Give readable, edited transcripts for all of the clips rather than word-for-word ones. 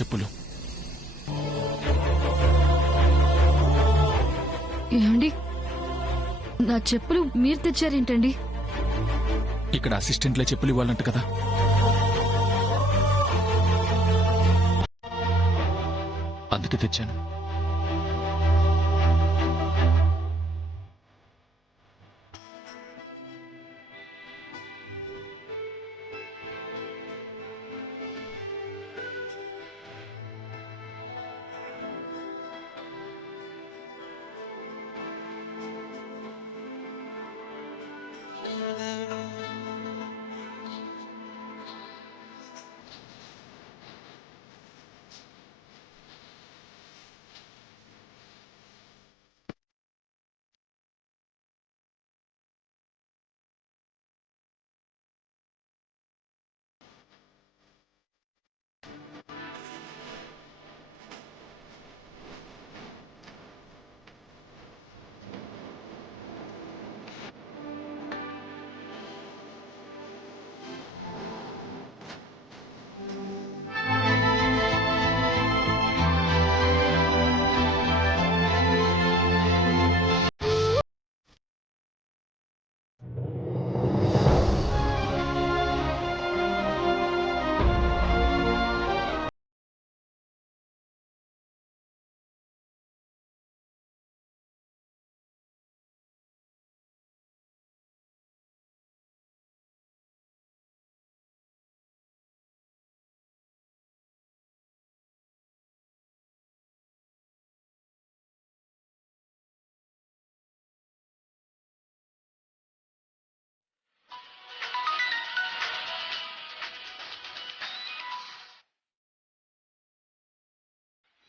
చెప్పులు. ఏమండి, నా చెప్పులు మీరు తెచ్చారేంటండి? ఇక్కడ అసిస్టెంట్లే చెప్పులు ఇవ్వాలంట కదా. అందుకే తెచ్చాను.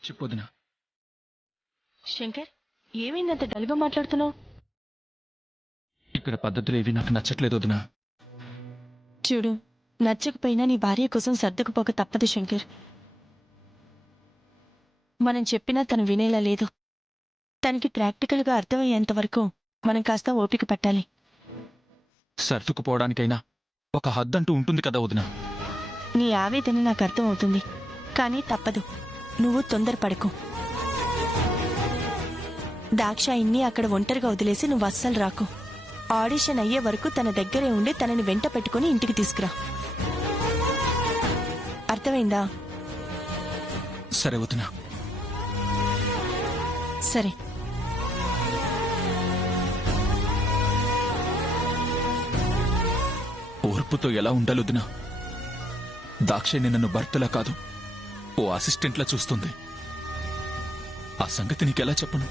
చెప్పొద్దునా. శంకర్, ఏమైందంత డల్గా మాట్లాడుతున్నావు? ఇక్కడ పద్ధతులు ఏవి నాకు నచ్చట్లేదు వదినా. చూడు, నచ్చకపోయినా నీ భార్య కోసం సర్దుకుపోక తప్పదు శంకర్. మనం చెప్పినా తను వినేలా లేదు. తనకి ప్రాక్టికల్గా అర్థమయ్యేంత వరకు మనం కాస్త ఓపిక పట్టాలి. సర్దుకుపోవడానికైనా ఒక హద్దంటూ ఉంటుంది కదా వదినా. నీ ఆవేదన నాకు అర్థమవుతుంది, కానీ తప్పదు. నువ్వు తొందరపడకు. దాక్షాయిన్ని అక్కడ ఒంటరిగా వదిలేసి నువ్వు అస్సలు రాకు. ఆడిషన్ అయ్యే వరకు తన దగ్గరే ఉండి తనని వెంట పెట్టుకుని ఇంటికి తీసుకురా. అర్థమైందా? సరే వదినా. సరే. ఓర్పుతో ఎలా ఉండాలి వదినా? దాక్షాయిని నన్ను భర్తలా కాదు, ఓ అసిస్టెంట్లా చూస్తుంది. ఆ సంగతి నీకెలా చెప్పను?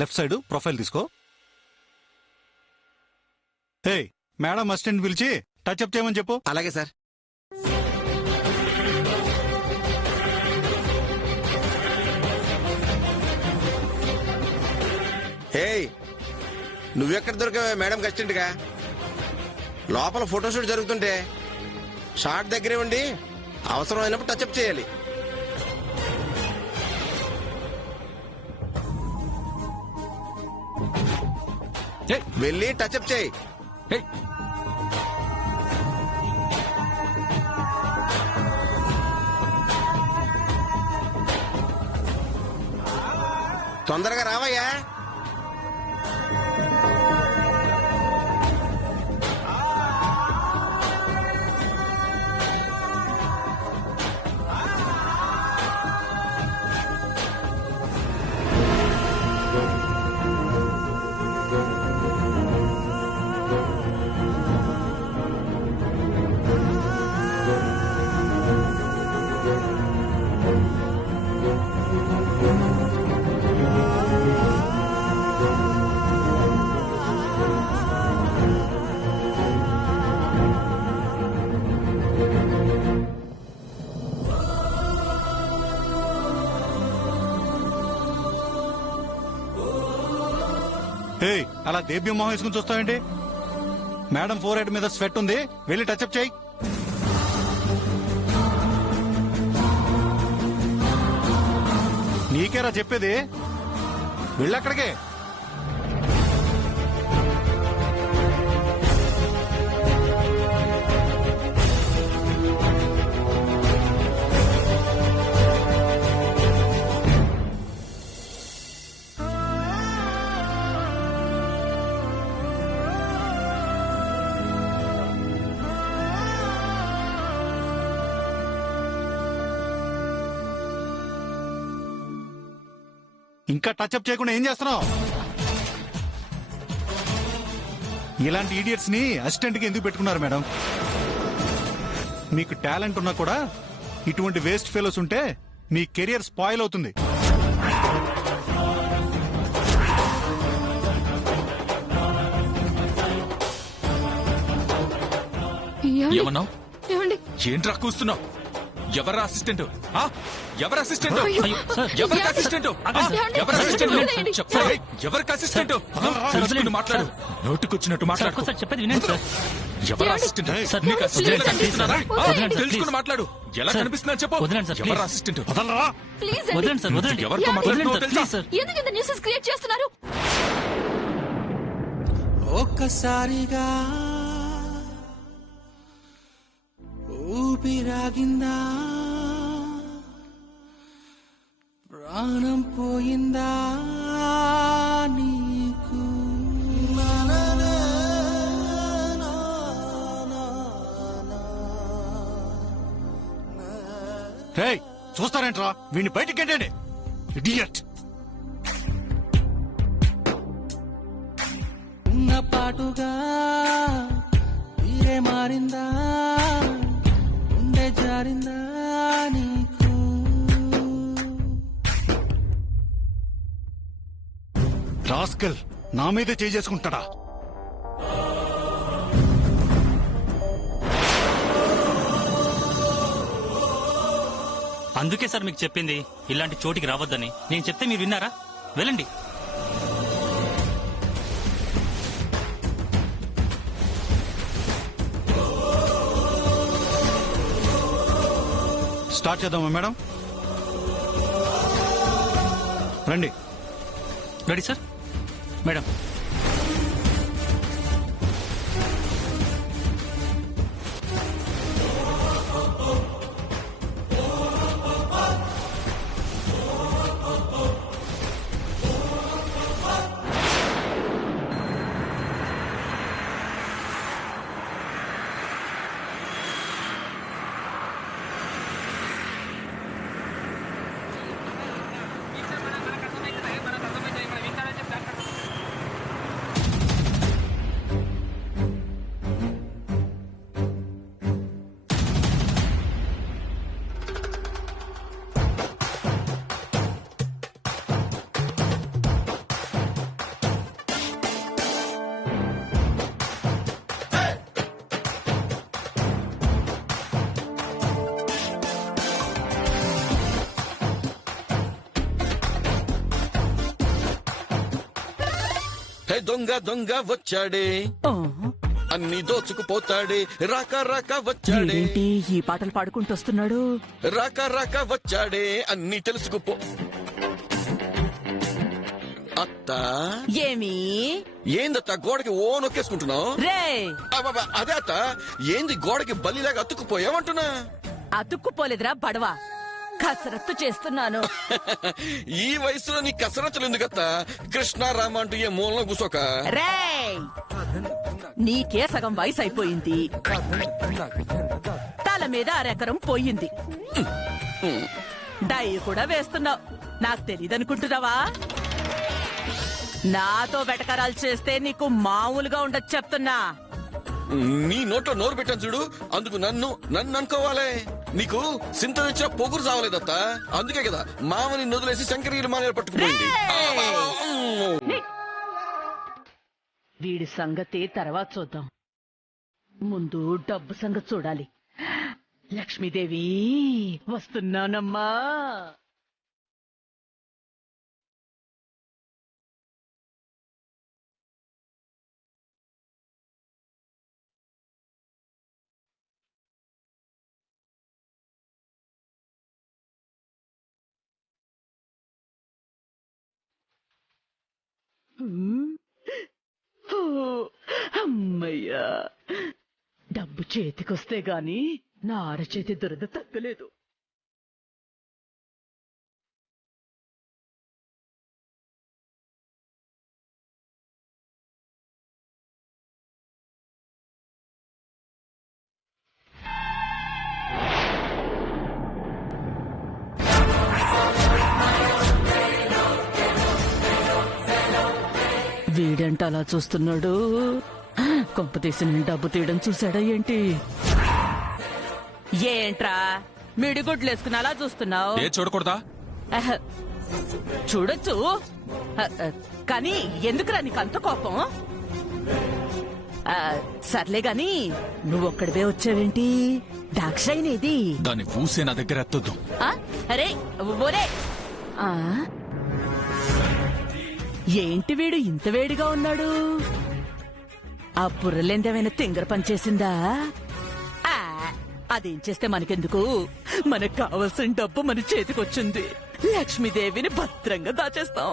లెఫ్ట్ సైడ్ ప్రొఫైల్ తీసుకో. హే, మేడం అసిస్టెంట్ పిలిచి టచ్అప్ చేయమని చెప్పు. అలాగే సార్. ఏయ్, నువ్వెక్కడ దొరికావే మేడం అసిస్టెంట్గా? లోపల ఫోటోషూట్ జరుగుతుంటే షార్ట్ దగ్గరే ఉండి అవసరం అయినప్పుడు టచ్అప్ చేయాలి. ఏయ్, వెళ్ళి టచ్అప్ చేయి. ఏయ్, తొందరగా రావయ్యా. హే, అలా దేవ్యం మొహం వేసుకుని చూస్తావేంటి? మేడం ఫోర్ హెడ్ మీద స్వెట్ ఉంది, వెళ్ళి టచ్అప్ చేయి. నీకేరా చెప్పేది, వెళ్ళక్కడికే. ఇంకా టచ్అప్ చేయకుండా ఏం చేస్తున్నావు? ఇలాంటి ఈడియట్స్ ని అసిస్టెంట్ కి ఎందుకు పెట్టుకున్నారు మేడం? మీకు టాలెంట్ ఉన్నా కూడా ఇటువంటి వేస్ట్ ఫెలోస్ ఉంటే మీ కెరియర్ స్పాయిల్ అవుతుంది. ఏమండి? ఏమన్నావు? ఏమండి? ఏంట్రా కూస్తున్నావు? ఎవరా అసిస్టెంట్? ఎవరు అసిస్టెంట్? అయ్యో, ఎవరికి అసిస్టెంట్? ఎవరు అసిస్టెంట్? చెప్పండి, ఎవరికి అసిస్టెంట్? తెలుసుకుని మాట్లాడు, నోటికొచ్చినట్టు మాట్లాడు. చెప్పేది వినండి సార్. ఎవరు అసిస్టెంట్? సార్, నీకు అసిస్టెంట్ కనిపిస్తున్నారా? వదలండి సార్, తెలుసుకుని ప్లీజ్. మాట్లాడు. ఎలా సార్, కనిపిస్తున్నా చెప్పు. వదలండి సార్, ఎవరు ప్లీజ్. అసిస్టెంట్? ప్లీజ్ అండి. వదలండి సార్, వదలండి. ఎవరితో మాట్లాడుతున్నావో వదలండి సార్, తెలుసా? Please sir. ఎందుకు ఇంత న్యూసెస్ క్రియేట్ చేస్తున్నారు? ఒక్కసారిగా ఊపిరాగిందా, ప్రాణం పోయిందా నీకు? హే, చూస్తారేంట్రా? వీడిని బయటికి వెళ్ళండి, ఇడియట్. ఉన్న పాటుగా తీరే మారిందా, ఉండే జారిందా నీకు? రాస్కల్ నా మీదే చేసుకుంటాడా? అందుకే సార్ మీకు చెప్పింది ఇలాంటి చోటికి రావద్దని. నేను చెప్తే మీరు విన్నారా? వెళ్ళండి. స్టార్ట్ చేద్దామా మేడం? రండి. Ready sir. మేడం, హే దొంగ దొంగ వచ్చాడే, అన్ని దోచుకుపోతాడే, రాక రాక వచ్చాడే, ఏంటి ఈ పాటలు పాడుకుంటూ వస్తున్నాడు? రాక రాక వచ్చాడే, అన్ని తెలుసుకుపో. అత్త ఏమి ఏందత్త గోడకి ఓ నొక్కేసుకుంటున్నావు? రే అబ్బబ్బా, అదే అత్త, ఏంది గోడకి బల్లిలాగా అతుక్కుపోయావంటున్నా? అతుక్కుపోలేదురా బడవా, కసరత్తు చేస్తున్నాను. ఈ వయసులో నీ కసరత్తులు ఎందుకత్త? కృష్ణ రామ అంటూ ఏ మూలలో కూసోక. రే నీకే సగం వయసు అయిపోయింది, తల మీద అరెకరం పోయింది, డై కూడా వేస్తున్నావు. నాకు తెలియదనుకుంటున్నావా? నాతో వెటకరాలు చేస్తే నీకు మామూలుగా ఉండదు చెప్తున్నా. నీ నోట్లో నోరు పెట్టాను చూడు, అందుకు నన్ను అనుకోవాలే. నీకు సింత తెచ్చిన పొగురు సావలేదత్త, అందుకే కదా మామని వదిలేసి శంకరీలు మానేలు పట్టుకుపోయింది. వీడి సంగతి తర్వాత చూద్దాం, ముందు డబ్బు సంగతి చూడాలి. లక్ష్మీదేవి వస్తున్నానమ్మా. అమ్మయ్యా, డబ్బు చేతికొస్తే గాని నా అరచేతి దురద తగ్గలేదు. వీడంట అలా చూస్తున్నాడు, కొంప తీసి నేను డబ్బు తీయడం చూశాడా ఏంటి? ఏంట్రా మిడిగుడ్లేసుకుని అలా చూస్తున్నావు? ఏ చూడకూడదా? చూడొచ్చు, కానీ ఎందుకురా నీకు అంత కోపం? సర్లే గాని నువ్వొక్కడివే వచ్చావేంటి? దాక్షాయినేది? దాన్ని ఊసే నా దగ్గర ఎత్తొద్దు. అరే ఒరే, ఏంటి వీడు ఇంత వేడిగా ఉన్నాడు? ఆ బుర్రలేందేమైనా తింగర పనిచేసిందా? అదేం చేస్తే మనకెందుకు, మనకు కావలసిన డబ్బు మన చేతికొచ్చింది. లక్ష్మీదేవిని భద్రంగా దాచేస్తాం.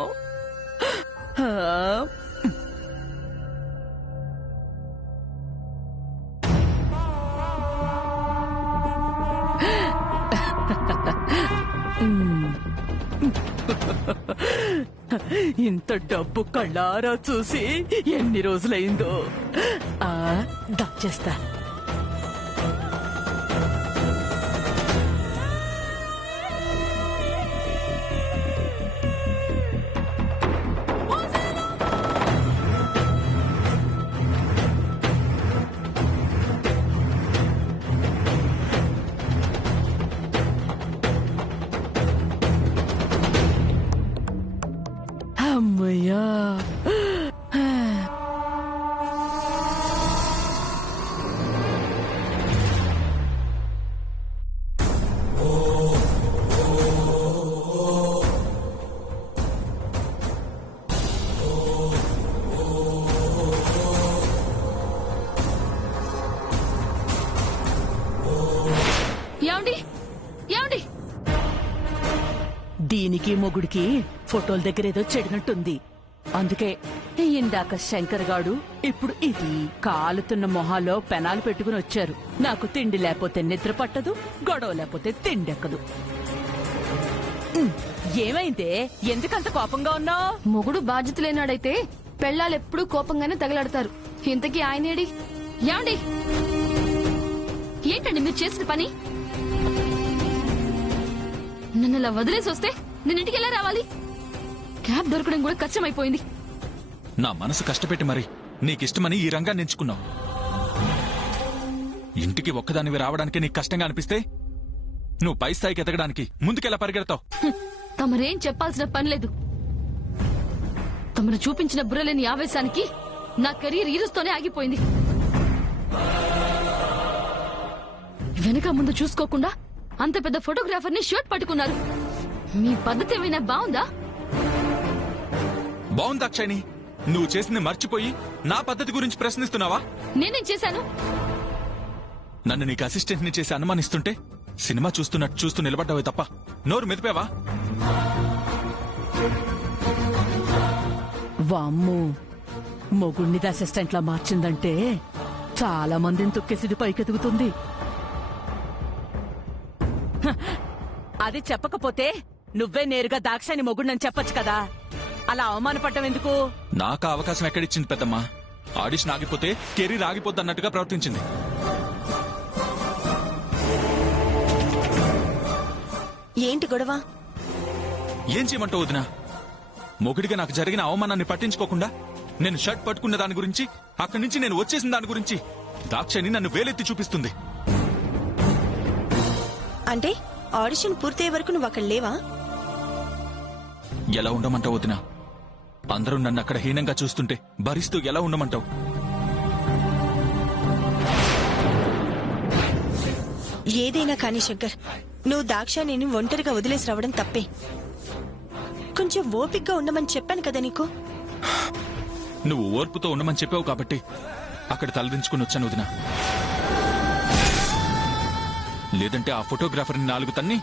ఇంత డబ్బు కళ్ళారా చూసి ఎన్ని రోజులైందో. దాచేస్తా. అమ్మయ్యా, ఏమండి ఏమండి, దీనికి మొగుడికి ఫోటోల దగ్గర ఏదో చెడినట్టుంది. అందుకే ఇందాక శంకర్ గాడు ఇప్పుడు ఇది కాలుతున్న మొహాలో పెనాలు పెట్టుకుని వచ్చారు. నాకు తిండి లేకపోతే నిద్ర పట్టదు, గొడవ లేకపోతే తిండెక్కదు. ఏమైందే, ఎందుకంత కోపంగా ఉన్నావు? మొగుడు బాధ్యత లేనాడైతే పెళ్ళాలెప్పుడూ కోపంగానే తగలాడతారు. ఇంతకీ ఆయనేడి? ఏమండి, ఏంటండి మీరు చేసిన పని? నన్ను అలా వదిలేసి వస్తే నేను ఇంటికి ఎలా రావాలి? క్యాబ్ దొరకడం కూడా కష్టమైపోయింది. నా మనసు కష్టపెట్టి మరి నీకిష్టమని ఈ రంగాన్ని ఎంచుకున్నావు. ఇంటికి ఒక్కదానివి రావడానికి నీకు కష్టంగా అనిపిస్తే నువ్వు పై స్థాయికి ఎదగడానికి ముందుకెలా పరిగెడతావు? తమరేం చెప్పాల్సిన పని లేదు. తమరు చూపించిన బుర్రలేని ఆవేశానికి నా కెరీర్ ఈ రోజుతోనే ఆగిపోయింది. వెనక ముందు చూసుకోకుండా అంత పెద్ద ఫోటోగ్రాఫర్ ని షర్ట్ పట్టుకున్నారు. మీ పద్ధతి ఏమైనా బాగుందా? బాగుంది అక్షయ్ని, నువ్వు చేసింది మర్చిపోయి నా పద్ధతి గురించి ప్రశ్నిస్తున్నావా? నేనేం చేశాను? నన్ను నీకు అసిస్టెంట్ ని చేసి అనుమానిస్తుంటే సినిమా చూస్తున్నట్టు చూస్తూ నిలబడ్డావే తప్ప నోరు మెదిపావా? వామ్ము, మొగుణ్ణిది అసిస్టెంట్ లా మార్చిందంటే చాలా మందిని తొక్కేసిది పైకెదుగుతుంది. హ, అది చెప్పకపోతే నువ్వే నేరుగా దాక్షాని మొగుణ్ణని చెప్పొచ్చు కదా. అలా అవమానపడ్డం ఎందుకు? నాకు ఆ అవకాశం ఎక్కడిచ్చింది పెద్దమ్మా? ఆడిషన్ ఆగిపోతే కెరీర్ ఆగిపోద్ది అన్నట్టుగా ప్రవర్తించింది. ఏంటి గొడవ? ఏం చేయమంటావు వదినా? మొగుడిగా నాకు జరిగిన అవమానాన్ని పట్టించుకోకుండా నేను షర్ట్ పట్టుకున్న దాని గురించి, అక్కడి నుంచి నేను వచ్చేసిన దాని గురించి దాక్షాయిని నన్ను వేలెత్తి చూపిస్తుంది. అంటే ఆడిషన్ పూర్తయ్యే వరకు నువ్వు అక్కడ లేవా? ఎలా ఉండమంటావు వదినా? అందరూ నన్ను అక్కడ హీనంగా చూస్తుంటే భరిస్తూ ఎలా ఉండమంటావు? ఏదైనా కానీ శంకర్, నువ్వు దాక్షాయిని ఒంటరిగా వదిలేసి రావడం తప్పే. కొంచెం ఓపిగ్గా ఉండమని చెప్పాను కదా నీకు. నువ్వు ఓర్పుతో ఉండమని చెప్పావు కాబట్టి అక్కడ తలదించుకుని వచ్చాను వదినా. లేదంటే ఆ ఫోటోగ్రాఫర్ని 4 తన్ని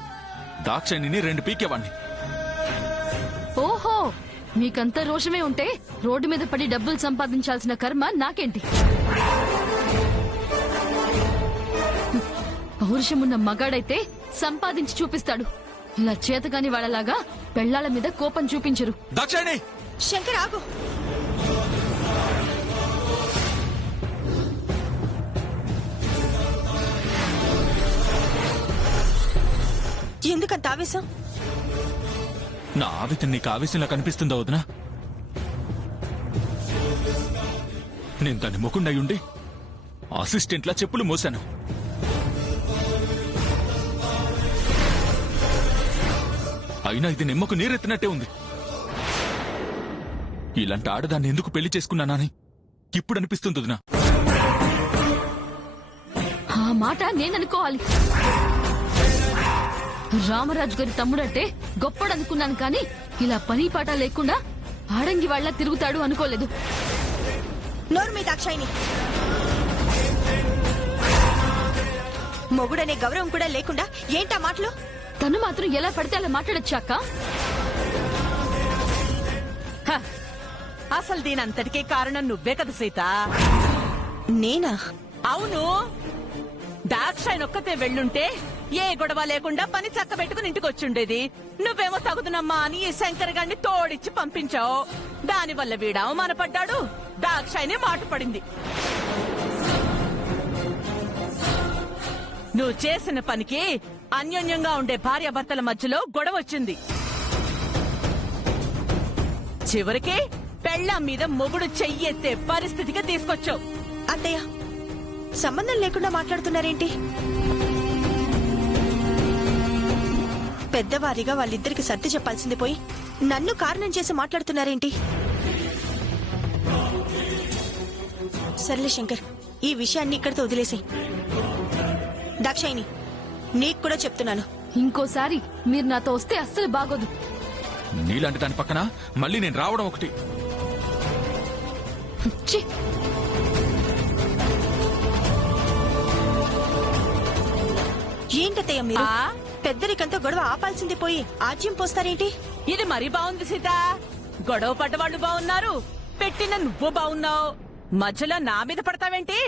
దాక్షాయిని 2 పీకేవాణ్ణి. ఓహో, మీకంత రోషమే ఉంటే రోడ్డు మీద పడి డబ్బులు సంపాదించాల్సిన కర్మ నాకేంటి? పౌరుషమున్న మగాడైతే సంపాదించి చూపిస్తాడు. ఇలా చేతగాని వాళ్ళలాగా పెళ్లాల మీద కోపం చూపించరు. దాక్షాయిని! శంకర్ ఆగు. ఎందుకంత ఆవేశం? నా ఆవేశం నీకు ఆవేశంలా కనిపిస్తుందా వదినా? నేను దాన్ని మొకుండయుండి అసిస్టెంట్లా చెప్పులు మోశాను. అయినా ఇది నిమ్మకు నీరెత్తినట్టే ఉంది. ఇలాంటి ఆడదాన్ని ఎందుకు పెళ్లి చేసుకున్నానని ఇప్పుడు అనిపిస్తుంది వదినా. ఆ మాట నేననుకోవాలి. రామరాజు గారి తమ్ముడంటే గొప్పడనుకున్నాను కానీ ఇలా పని పాట లేకుండా ఆడంగి వాళ్ళ తిరుగుతాడు అనుకోలేదు. నోరు మీ దాక్షాయిని. మొగుడనే గౌరవం కూడా లేకుండా ఏంటా మాటలు? తను మాత్రం ఎలా పడితే అలా మాట్లాడొచ్చాక. హ, అసలు దీనంతటికీ కారణం నువ్వే కదా సీత. నేనా? అవును, దాక్షాయిని ఒక్కతే వెళ్ళుంటే ఏ గొడవ లేకుండా పని చక్క పెట్టుకుని ఇంటికి వచ్చుండేది. నువ్వేమో తగుదునమ్మా అని ఈ శంకర్ గారిని తోడిచ్చి పంపించావు. దానివల్ల వీడు అవమానపడ్డాడు, దాక్షాయిని మాట పడింది. నువ్వు చేసిన పనికి అన్యోన్యంగా ఉండే భార్యాభర్తల మధ్యలో గొడవ వచ్చింది. చివరికి పెళ్ళాం మీద మొగుడు చెయ్యెత్తే పరిస్థితికి తీసుకొచ్చావు. అత్తయ్య, సంబంధం లేకుండా మాట్లాడుతున్నారేంటి? పెద్దవారిగా వాళ్ళిద్దరికి సర్ది చెప్పాల్సింది పోయి నన్ను కారణం చేసి మాట్లాడుతున్నారేంటి? సర్లే శంకర్, ఈ విషయాన్ని ఇక్కడితో వదిలేసి. దాక్షాయిని, నీకు కూడా చెప్తున్నాను, ఇంకోసారి మీరు నాతో వస్తే అస్సలు బాగోదు. నీలాంటి దాని పక్కన మళ్ళీ నేను రావడం ఒకటి. ఛీ! ఏంటత్తయ్య మీరు? ఆ? పెద్దరికంతో గొడవ ఆపాల్సింది పోయి ఆజ్యం పోస్తారేంటి? ఇది మరీ బాగుంది సీత. గొడవ పడ్డవాళ్ళు బాగున్నారు, పెట్టిన నువ్వు బాగున్నావు, మధ్యలో నా మీద పడతావేంటి?